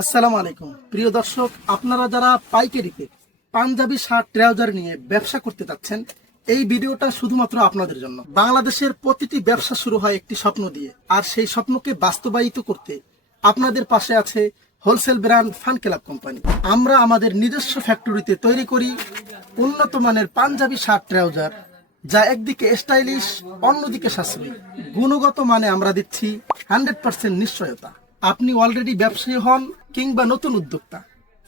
আসসালামু আলাইকুম। প্রিয় দর্শক, আপনারা যারা পাইকারিতে পাঞ্জাবি শার্ট, ট্রাউজার নিয়ে ব্যবসা করতে চাচ্ছেন এই ভিডিওটা শুধুমাত্র আপনাদের জন্য। বাংলাদেশের প্রতিটি ব্যবসা শুরু হয় একটি স্বপ্ন দিয়ে, আর সেই স্বপ্নকে বাস্তবায়িত করতে আপনাদের পাশে আছে wholesale brand fun club company. আমরা আমাদের নিজস্ব ফ্যাক্টরিতে তৈরি করি উন্নত মানের পাঞ্জাবি শার্ট, ট্রাউজার, যা একদিকে স্টাইলিশ, অন্যদিকে সাশ্রয়ী। গুণগত মানে আমরা দিচ্ছি হান্ড্রেড পার্সেন্ট নিশ্চয়তা। আপনি অলরেডি ব্যবসায়ী হন কিংবা নতুন উদ্যোক্তা।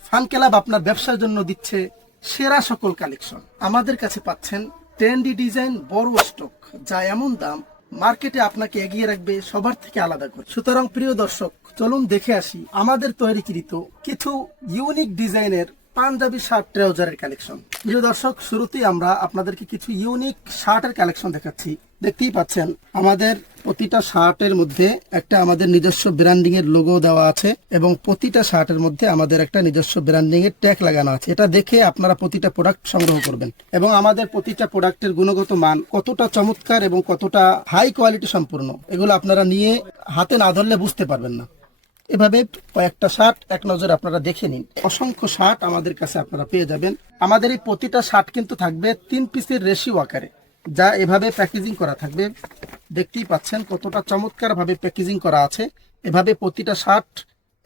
ফান ক্লাব আপনার ব্যবসার জন্য দিচ্ছে সেরা সকল কালেকশন আমাদের কাছে পাচ্ছেন ট্রেন্ডি ডিজাইন বড় স্টক যা এমন দাম মার্কেটে আপনাকে এগিয়ে রাখবে, সবার থেকে আলাদা করে। সুতরাং প্রিয় দর্শক, চলুন দেখে আসি আমাদের তৈরিকৃত কিছু ইউনিক ডিজাইনের পাঞ্জাবি শার্ট ট্রাউজারের কালেকশন প্রিয় দর্শক, শুরুতেই আমরা আপনাদেরকে কিছু ইউনিক শার্টের কালেকশন দেখাচ্ছি। দেখতেই পাচ্ছেন, আমাদের প্রতিটা শার্টের মধ্যে একটা আমাদের নিজস্ব ব্র্যান্ডিং এর লোগো দেওয়া আছে এবং প্রতিটা শার্টের মধ্যে আমাদের একটা নিজস্ব ব্র্যান্ডিং এর ট্যাগ লাগানো আছে। এটা দেখে আপনারা প্রতিটা প্রোডাক্ট সংগ্রহ করবেন। এবং আমাদের প্রতিটা প্রোডাক্টের গুণগত মান কতটা চমৎকার এবং কতটা হাই কোয়ালিটি সম্পূর্ণ, এগুলো আপনারা নিয়ে হাতে না ধরলে বুঝতে পারবেন না। এভাবে কয়েকটা শার্ট এক নজরে আপনারা দেখে নিন। অসংখ্য শার্ট আমাদের কাছে আপনারা পেয়ে যাবেন। আমাদের এই প্রতিটা শার্ট কিন্তু থাকবে তিন পিসের রেশিও আকারে, যা এভাবে প্যাকেজিং করা থাকবে। দেখতেই পাচ্ছেন কতটা চমৎকার ভাবে প্যাকেজিং করা আছে। এভাবে প্রতিটা শার্ট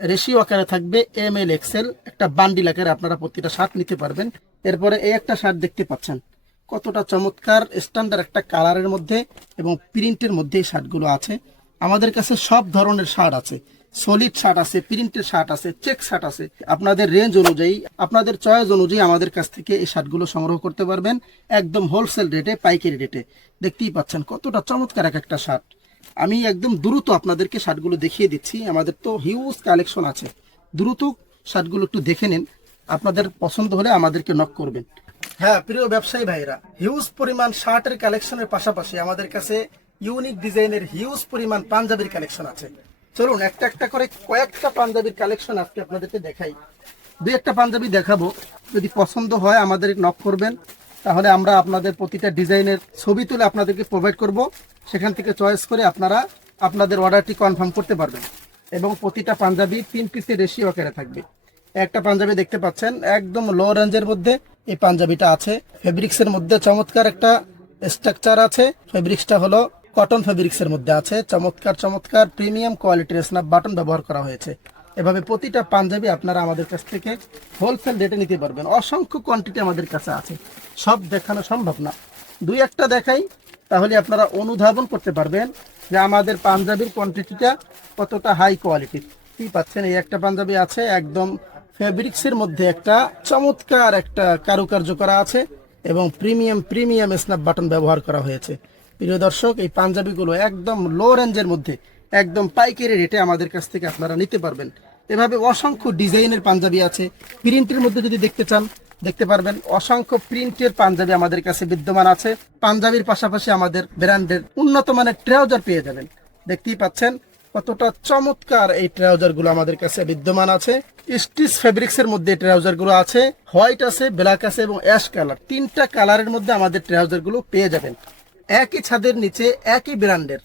রেশিও আকারে থাকবে, এম এল এক্সেল একটা বান্ডিল আকারে আপনারা প্রতিটা শার্ট নিতে পারবেন। এরপরে এই একটা শার্ট দেখতে পাচ্ছেন, কতটা চমৎকার স্ট্যান্ডার্ড একটা কালারের মধ্যে এবং প্রিন্টের মধ্যে এই শার্টগুলো আছে। আমাদের কাছে সব ধরনের শার্ট আছে। সলিড শার্ট আছে প্রিন্টের শার্ট আছে চেক শার্ট আছে। আপনাদের রেঞ্জ অনুযায়ী, আপনাদের চয়েস অনুযায়ী আমাদের কাছ থেকে এই শার্টগুলো সংগ্রহ করতে পারবেন, একদম হোলসেল রেটে পাইকারি রেটে দেখতেই পাচ্ছেন কতটা চমৎকার এক একটা শার্ট আমি একদম দ্রুত আপনাদেরকে শার্টগুলো দেখিয়ে দিচ্ছি, আমাদের তো হিউজ কালেকশন আছে। দ্রুত শার্টগুলো একটু দেখে নিন, আপনাদের পছন্দ হলে আমাদেরকে নক করবেন। হ্যাঁ প্রিয় ব্যবসায়ী ভাইরা হিউজ পরিমাণ শার্টের কালেকশনের পাশাপাশি আমাদের কাছে ইউনিক ডিজাইনের হিউজ পরিমাণ পাঞ্জাবির কালেকশন আছে। চলুন, একটা একটা করে কয়েকটা পাঞ্জাবির কালেকশন আজকে আপনাদেরকে দেখাই। দুই একটা পাঞ্জাবি দেখাবো। যদি পছন্দ হয়, আমাদের নক করবেন। তাহলে আমরা আপনাদের প্রতিটা ডিজাইনের ছবি তুলে আপনাদেরকে প্রোভাইড করব। সেখান থেকে চয়েস করে আপনারা আপনাদের অর্ডারটি কনফার্ম করতে পারবেন। এবং প্রতিটা পাঞ্জাবি তিন পিসের রেশিও আকারে থাকবে। একটা পাঞ্জাবি দেখতে পাচ্ছেন, একদম লো রেঞ্জের মধ্যে। এই পাঞ্জাবিটা আছে। ফেব্রিক্স এর মধ্যে চমৎকার একটা স্ট্রাকচার আছে। ফেব্রিক্সটা হলো কটন ফেব্রিক্স এর মধ্যে আছে। চমৎকার চমৎকার, প্রিমিয়াম কোয়ালিটির স্ন্যাপ বাটন ব্যবহার করা হয়েছে। এভাবে প্রতিটা পাঞ্জাবি আপনারা আমাদের কাছ থেকে হোলসেল রেটে নিতে পারবেন। অসংখ্য কোয়ান্টিটি আমাদের কাছে আছে। সব দেখানো সম্ভব না। দুই একটা দেখাই, তাহলে আপনারা অনুধাবন করতে পারবেন যে আমাদের পাঞ্জাবির কোয়ান্টিটিটা কতটা হাই কোয়ালিটির কি পাচ্ছেন? এই একটা পাঞ্জাবি আছে, একদম ফেব্রিক্সের মধ্যে একটা চমৎকার একটা কারুকার্য করা আছে এবং প্রিমিয়াম প্রিমিয়াম স্ন্যাপ বাটন ব্যবহার করা হয়েছে। প্রিয় দর্শক, এই পাঞ্জাবিগুলো একদম লো রেঞ্জের মধ্যে, একদম পাইকারি রেটে আমাদের কাছ থেকে আপনারা নিতে পারবেন। এভাবে অসংখ্য ডিজাইনের পাঞ্জাবি আছে। প্রিন্টের মধ্যে যদি দেখতে চান, দেখতে পারবেন অসংখ্য প্রিন্টের পাঞ্জাবি আমাদের কাছে বিদ্যমান আছে। পাঞ্জাবির পাশাপাশি আমাদের ব্র্যান্ডের উন্নত মানের ট্রাউজার পেয়ে যাবেন। দেখতেই পাচ্ছেন কতটা চমৎকার এই ট্রাউজারগুলো আমাদের কাছে বিদ্যমান আছে। স্টিচ ফেব্রিক্স এর মধ্যে ট্রাউজারগুলো আছে। হোয়াইট আছে ব্ল্যাক আছে এবং অ্যাশ কালার তিনটা কালারের মধ্যে আমাদের ট্রাউজারগুলো পেয়ে যাবেন। একই ছাদের নিচে, একই ব্র্যান্ডের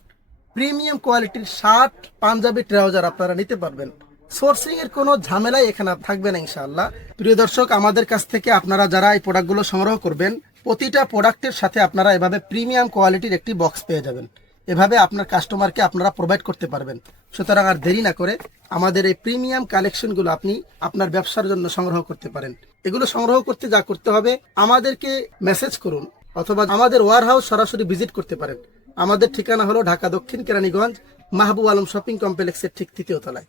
প্রিমিয়াম কোয়ালিটির শার্ট, পাঞ্জাবি ট্রাউজার আপনারা নিতে পারবেন। সোর্সিং এর কোনো ঝামেলাই এখানে থাকবে না, ইনশাআল্লাহ। প্রিয় দর্শক, আমাদের কাছ থেকে আপনারা যারা এই প্রোডাক্টগুলো সংগ্রহ করবেন, প্রতিটা প্রোডাক্টের সাথে আপনারা এভাবে প্রিমিয়াম কোয়ালিটির একটি বক্স পেয়ে যাবেন। এভাবে আপনার কাস্টমারকে আপনারা প্রোভাইড করতে পারবেন। সুতরাং আর দেরি না করে আমাদের এই প্রিমিয়াম কালেকশনগুলো আপনি আপনার ব্যবসার জন্য সংগ্রহ করতে পারেন। এগুলো সংগ্রহ করতে যা করতে হবে, আমাদেরকে মেসেজ করুন। অথবা আমাদের ওয়ার হাউস সরাসরি ভিজিট করতে পারেন। আমাদের ঠিকানা হলো ঢাকা দক্ষিণ কেরানীগঞ্জ, মাহবুব আলম শপিং কমপ্লেক্সের ঠিক তৃতীয় তলায়।